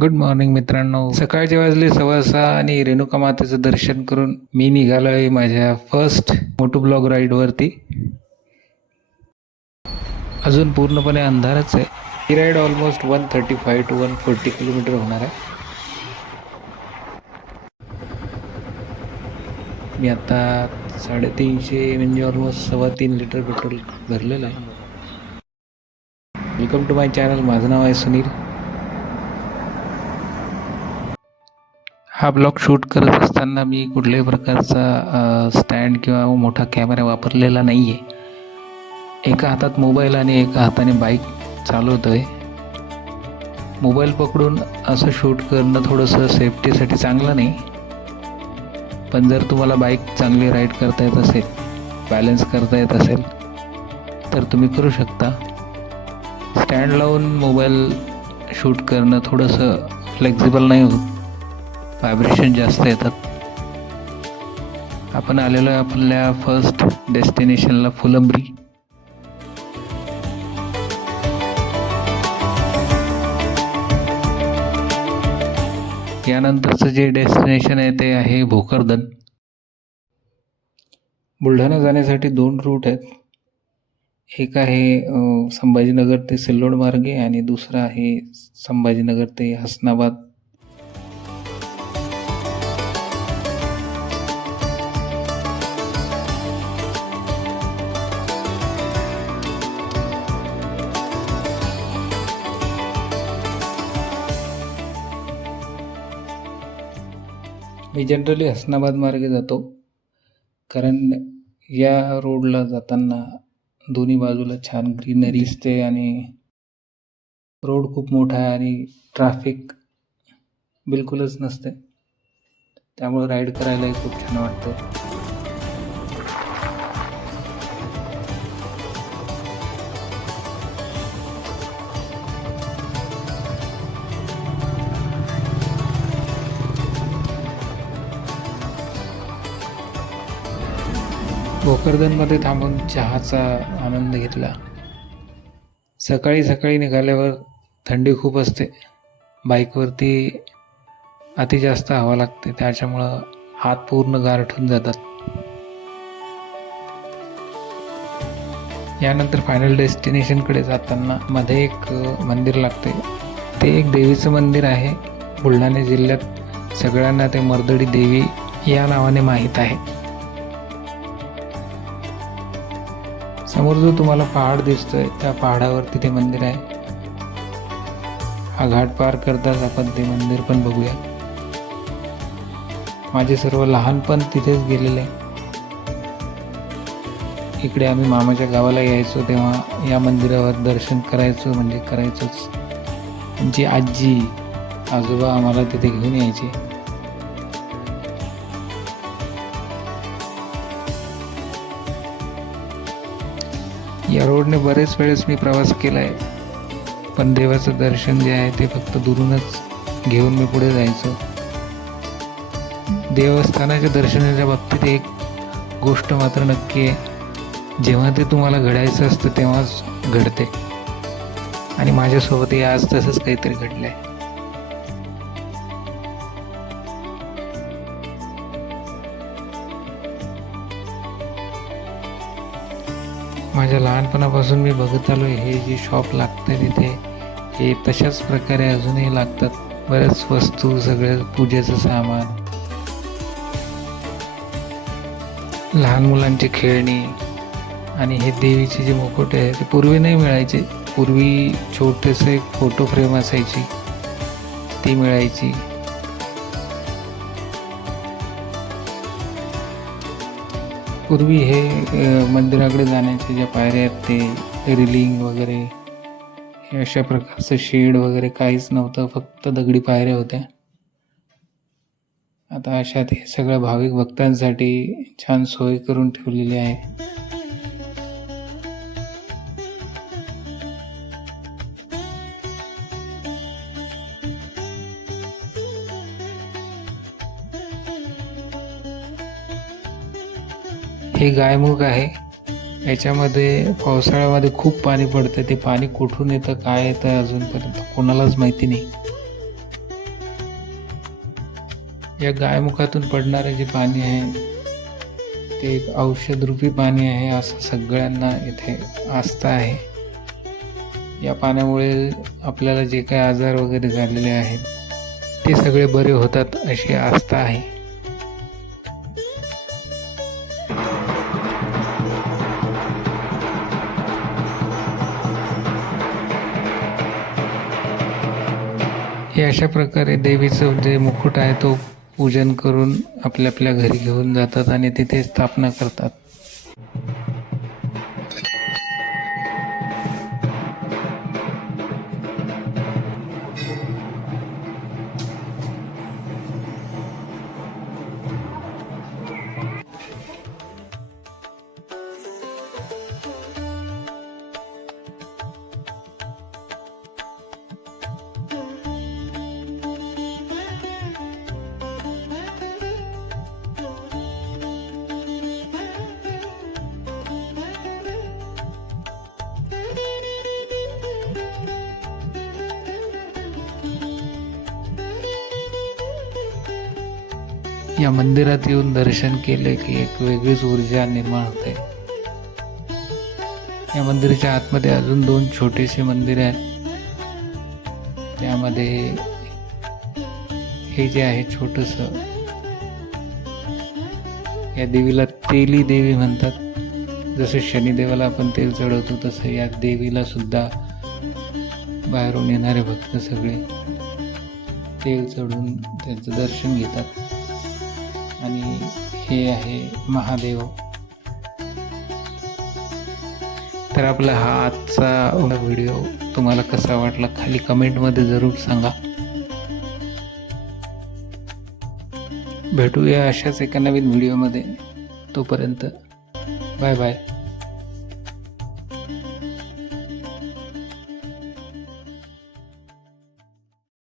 Good morning मित्रांनो. सकाळचे वाजले 6:15 आणि रेणुका मातेचं दर्शन करून मी निघालो आहे माझ्या फर्स्ट मोटो ब्लॉग राईडवरती. अजून पूर्णपणे अंधारच आहे. ही राईड ऑलमोस्ट 135 to 140 किलोमीटर होणार आहे. मी आता 350 म्हणजे ऑलमोस्ट 3.25 लिटर पेट्रोल भरलेलं आहे. Welcome to my channel. माझं नाव आहे सुनील. हा ब्लॉग शूट करत असताना मी कुठल्याही प्रकारचा स्टँड किंवा मोठा कॅमेरा वापरलेला नाही आहे. एका हातात मोबाईल आणि एका हाताने बाईक चालवतो आहे. मोबाईल पकडून असं शूट करणं थोडंसं सेफ्टीसाठी चांगलं नाही, पण जर तुम्हाला बाईक चांगली राईड करता येत असेल, बॅलन्स करता येत असेल तर तुम्ही करू शकता. स्टँड लावून मोबाईल शूट करणं थोडंसं फ्लेक्झिबल नाही होत, व्हायब्रेशन जास्त येतात. आपण आलेलो आहे आपल्या फर्स्ट डेस्टिनेशनला, फुलंब्री. यानंतरचं जे डेस्टिनेशन आहे ते आहे भोकरदन. बुलढाणा जाण्यासाठी 2 रूट आहेत. एक आहे संभाजीनगर ते सिल्लोड मार्गे आणि दुसरा आहे संभाजीनगर ते हसनाबाद. मी जनरली हसनाबाद मार्गे जातो, कारण या रोडला जाताना दोन्ही बाजूला छान ग्रीनरी दिसते आणि रोड खूप मोठा आहे आणि ट्रॅफिक बिलकुलच नसते, त्यामुळे राईड करायलाही खूप छान वाटतं. भोकरदनमध्ये थांबून चहाचा आनंद घेतला. सकाळी सकाळी निघाल्यावर थंडी खूप असते. बाईकवरती अति जास्त हवा लागते, त्याच्यामुळं हात पूर्ण गारठून जातात. यानंतर फायनल डेस्टिनेशनकडे जाताना मध्ये एक मंदिर लागते. ते एक देवीचं मंदिर आहे. बुलढाणा जिल्ह्यात सगळ्यांना ते मर्दडी देवी या नावाने माहीत आहे. समोर जो तुम्हाला पहाड दिसतोय त्या पहाडावरती ते मंदिर आहे. हा घाट पार करताच आपण ते मंदिर पण बघूया. माझे सर्व लहानपण तिथेच गेलेले. इकडे आम्ही मामाच्या गावाला यायचो तेव्हा या मंदिरावर दर्शन करायचो, म्हणजे करायचोच. आमची आजी आजोबा आम्हाला तिथे घेऊन यायचे. या रोडने बरेच वेळेस मी प्रवास केला आहे, पण देवाचं दर्शन जे आहे ते फक्त दुरूनच घेऊन मी पुढे जायचो. देवस्थानाच्या दर्शनाच्या बाबतीत एक गोष्ट मात्र नक्की आहे, जेव्हा ते तुम्हाला घडायचं असतं तेव्हाच घडते, आणि माझ्यासोबतही आज तसंच काहीतरी घडलं आहे. माझ्या लहानपणापासून मी बघत आलो हे जे शॉप लागते तिथे, हे तशाच प्रकारे अजूनही लागतात. बऱ्याच वस्तू, सगळे पूजेचं सामान, लहान मुलांची खेळणी, आणि हे देवीचे जे मुकुट आहे ते पूर्वी नाही मिळायचे. पूर्वी छोटेसे एक फोटो फ्रेम असायची, ती मिळायची. पूर्वी हे मंदिराकडे जाण्याचे ज्या पायऱ्या आहेत ते रिलिंग वगैरे हे अशा प्रकारचं शेड वगैरे काहीच नव्हतं, फक्त दगडी पायऱ्या होत्या. आता अशात हे सगळ्या भाविक भक्तांसाठी छान सोय करून ठेवलेली आहे. हे गायमुख आहे. याच्यामध्ये पावसाळ्यामध्ये खूप पाणी पडतं. ते पाणी कुठून येतं, काय येतं अजूनपर्यंत कोणालाच माहिती नाही. या गायमुखातून पडणारे जे पाणी आहे ते एक औषधरूपी पाणी आहे असं सगळ्यांना इथे आस्था आहे. या पाण्यामुळे आपल्याला जे काही आजार वगैरे झालेले आहेत ते सगळे बरे होतात अशी आस्था आहे. हे अशा प्रकारे देवीचं जे मुकुट आहे तो पूजन करून आपल्या आपल्या घरी घेऊन जातात आणि तिथे स्थापना करतात. या मंदिरात येऊन दर्शन केले की एक वेगळीच ऊर्जा निर्माण होते. या मंदिराच्या आतमध्ये अजून 2 छोटेसे मंदिर आहेत. त्यामध्ये हे जे आहे छोटंसं, या देवीला तेली देवी म्हणतात. जसं शनिदेवाला आपण तेल चढवतो तसं या देवीला सुद्धा बाहेरून येणारे भक्त सगळे तेल चढून त्यांचं दर्शन घेतात. आणि हे आहे महादेव. तर आपला हा आजचा व्हिडिओ तुम्हाला कसा वाटला खाली कमेंटमध्ये जरूर सांगा. भेटूया अशाच एका नवीन व्हिडिओमध्ये. तोपर्यंत बाय बाय.